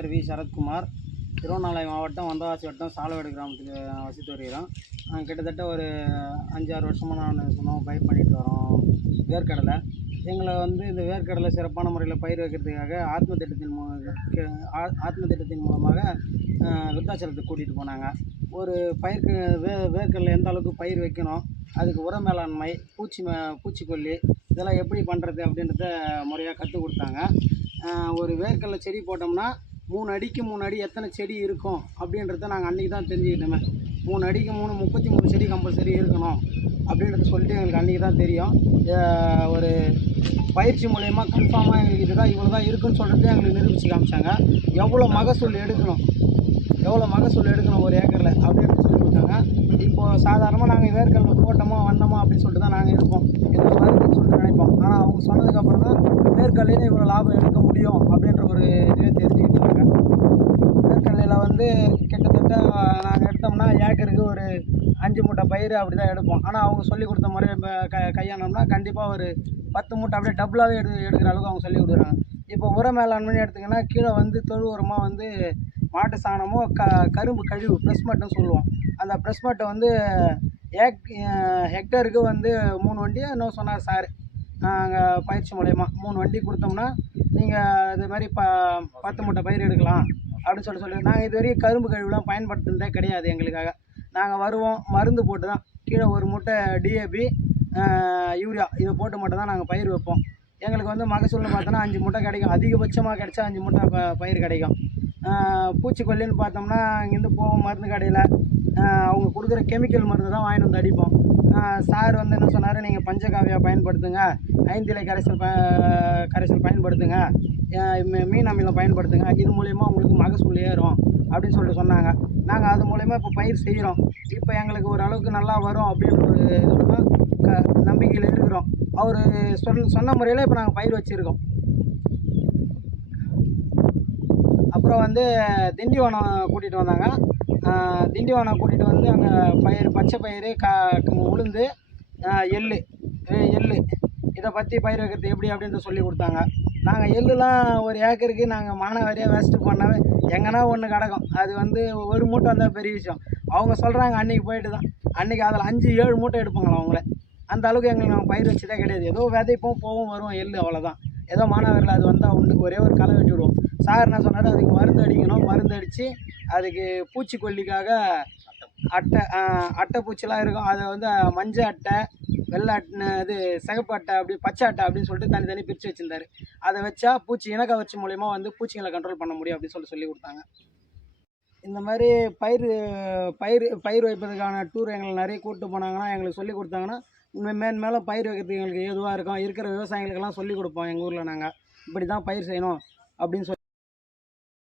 பேர் வி சரத்குமார். திருவண்ணாமலை மாவட்டம் வந்தவாசி வட்டம் சாலவேடு கிராமத்தில் வசித்து வருகிறோம். கிட்டத்தட்ட ஒரு 5-6 வருஷமாக நான் சொந்தமாக பயிர் பண்ணிட்டு வரோம் வேர்க்கடலை. எங்களை இந்த வேர்க்கடலை சிறப்பான முறையில் பயிர் வைக்கிறதுக்காக ஆத்ம திட்டத்தின் மூலமாக விருத்தாச்சலத்துக்கு கூட்டிகிட்டு போனாங்க. ஒரு பயிருக்கு வேர்க்கடலை எந்த அளவுக்கு பயிர் வைக்கணும், அதுக்கு உர மேலாண்மை, பூச்சிக்கொல்லி இதெல்லாம் எப்படி பண்ணுறது அப்படின்றத முறையாக கற்றுக் கொடுத்தாங்க. ஒரு வேர்க்கடலை செடி போட்டோம்னா 3 அடிக்கு 3 அடி எத்தனை செடி இருக்கும் அப்படின்றத நாங்கள் அன்றைக்கி தான் தெரிஞ்சுக்கிட்டோமே. 3 அடிக்கு 3 33 செடி கம்பல்சரி இருக்கணும் அப்படின்றத சொல்லிட்டு எங்களுக்கு அன்றைக்கி தான் தெரியும். ஒரு பயிற்சி மூலயமா கன்ஃபார்மாக எங்களுக்கு இதுதான் இவ்வளோ தான் இருக்குன்னு சொல்கிறது எங்களுக்கு நிரூபித்து காமிச்சாங்க. எவ்வளோ மகசூல் எடுக்கணும் ஒரு ஏக்கரில் அப்படின்ட்டு சொல்லி கொடுத்தாங்க. இப்போது சாதாரணமாக நாங்கள் வேர்க்கடலை போட்டோமோ வந்தோமோ அப்படின்னு சொல்லிட்டு தான் நாங்கள் இருப்போம், ஏதோ வருதுன்னு சொல்லிட்டு நினைப்போம். ஆனால் அவங்க சொன்னதுக்கப்புறம் தான் வேர்க்கடலையில் இவ்வளோ லாபம் எடுக்க முடியும் அப்படின்ற ஒரு இதுவே தெரிஞ்சுக்கிட்டாங்க. வேர்க்கடலையில் கிட்டத்தட்ட நாங்கள் எடுத்தோம்னா ஏக்கருக்கு ஒரு 5 மூட்டை பயிர் அப்படி தான் எடுப்போம். ஆனால் அவங்க சொல்லிக் கொடுத்த முறையை கையாண்டோம்னா கண்டிப்பாக ஒரு 10 மூட்டை அப்படியே டபுளாகவே எடுக்கிற அளவுக்கு அவங்க சொல்லிக் கொடுக்குறாங்க. இப்போ உர மேலாண்மைன்னு எடுத்திங்கன்னா கீழே தொழு உரமாக மாட்டு சாணமோ கரும்பு கழிவு ப்ரெஸ்மட்டுன்னு சொல்லுவோம். அந்த ப்ரெஸ்மட்டை ஹெக்டருக்கு 3 வண்டி இன்னும் சொன்னார் சார். நாங்கள் பயிற்சி மூலயமா 3 வண்டி கொடுத்தோம்னா நீங்கள் இது மாதிரி 10 மூட்டை பயிர் எடுக்கலாம் அப்படின்னு சொல்லி நாங்கள் இது வரைக்கும் கரும்பு கழிவுலாம் பயன்படுத்துனதே கிடையாது. எங்களுக்காக நாங்கள் வருவோம், மருந்து போட்டு தான் கீழே 1 மூட்டை டிஏபி யூரியா இதை போட்டு மட்டும் தான் நாங்கள் பயிர் வைப்போம். எங்களுக்கு மகசூல்னு பார்த்தோன்னா 5 மூட்டை கிடைக்கும். அதிகபட்சமாக கிடைச்சா 5 மூட்டை பயிர் கிடைக்கும். பூச்சிக்கொல்லின்னு பார்த்தோம்னா இங்கேருந்து போவோம் மருந்து கடையில், அவங்க கொடுக்குற கெமிக்கல் மருந்து தான் வாங்கிட்டு வந்து அடிப்போம். சார் என்ன சொன்னார், நீங்கள் பஞ்சகாவியா பயன்படுத்துங்க, 5 இலை கரைசல் பயன்படுத்துங்க, மீன் அமிலம் பயன்படுத்துங்க, இது மூலயமா உங்களுக்கு மகசூல் ஏறும் அப்படின்னு சொல்லிட்டு சொன்னாங்க. நாங்கள் அது மூலயமா இப்போ பயிர் செய்கிறோம். இப்போ எங்களுக்கு ஓரளவுக்கு நல்லா வரும் அப்படின்ற ஒரு நம்பிக்கையில் இருக்கிறோம். அவர் சொன்ன முறையில் இப்போ நாங்கள் பயிர் வச்சுருக்கோம். அப்புறம் திண்டிவனம் கூட்டிகிட்டு வந்தாங்க. திண்டிவனம் கூட்டிகிட்டு அங்கே பச்சை பயிர், உளுந்து, எள்ளு இதை பற்றி பயிர் வைக்கிறது எப்படி அப்படின்ட்டு சொல்லி கொடுத்தாங்க. நாங்கள் எள்ளுலாம் ஒரு ஏக்கருக்கு நாங்கள் மானாவாரியாக வேஸ்ட்டு பண்ணாவே எங்கன்னா ஒன்று கிடக்கும். அது ஒரு மூட்டை வந்தால் பெரிய விஷயம். அவங்க சொல்கிறாங்க அன்றைக்கி போயிட்டு தான் அன்றைக்கி அதில் 5-7 மூட்டை எடுப்பாங்களா அவங்களே. அந்த அளவுக்கு எங்களுக்கு நாங்கள் பயிர் வச்சதே கிடையாது. ஏதோ விதைப்போம் போவோம் வருவோம் எள்ளு, அவ்வளோதான். ஏதோ மானாவாரியில் அது வந்தால் உண்டு, ஒரே ஒரு களை வெட்டி விடுவோம். சார் என்ன சொன்னார், அதுக்கு மருந்து அடிக்கணும், மருந்து அடித்து அதுக்கு பூச்சிக்கொல்லிக்காக அட்டை பூச்சிலாம் இருக்கும், அதை மஞ்சள் அட்டை, வெள்ளை அட்டை, சிகப்பு அட்டை, அப்படி பச்சை அட்டை அப்படின்னு சொல்லிட்டு தனி பிரித்து வச்சுருந்தாரு. அதை வச்சா இனக்கவர்ச்சி மூலயமா பூச்சிகளை கண்ட்ரோல் பண்ண முடியும் அப்படின்னு சொல்லி கொடுத்தாங்க. இந்த மாதிரி பயிர் வைப்பதற்கான டூர் எங்களை நிறைய கூப்பிட்டு போனாங்கன்னா, எங்களுக்கு சொல்லி கொடுத்தாங்கன்னா மேலே பயிர் வைக்கிறதுக்கு எங்களுக்கு ஏதுவாக இருக்கும். இருக்கிற விவசாயிகளுக்கெல்லாம் சொல்லிக் கொடுப்போம். எங்கள் ஊரில் நாங்கள் இப்படி தான் பயிர் செய்யணும் அப்படின்னு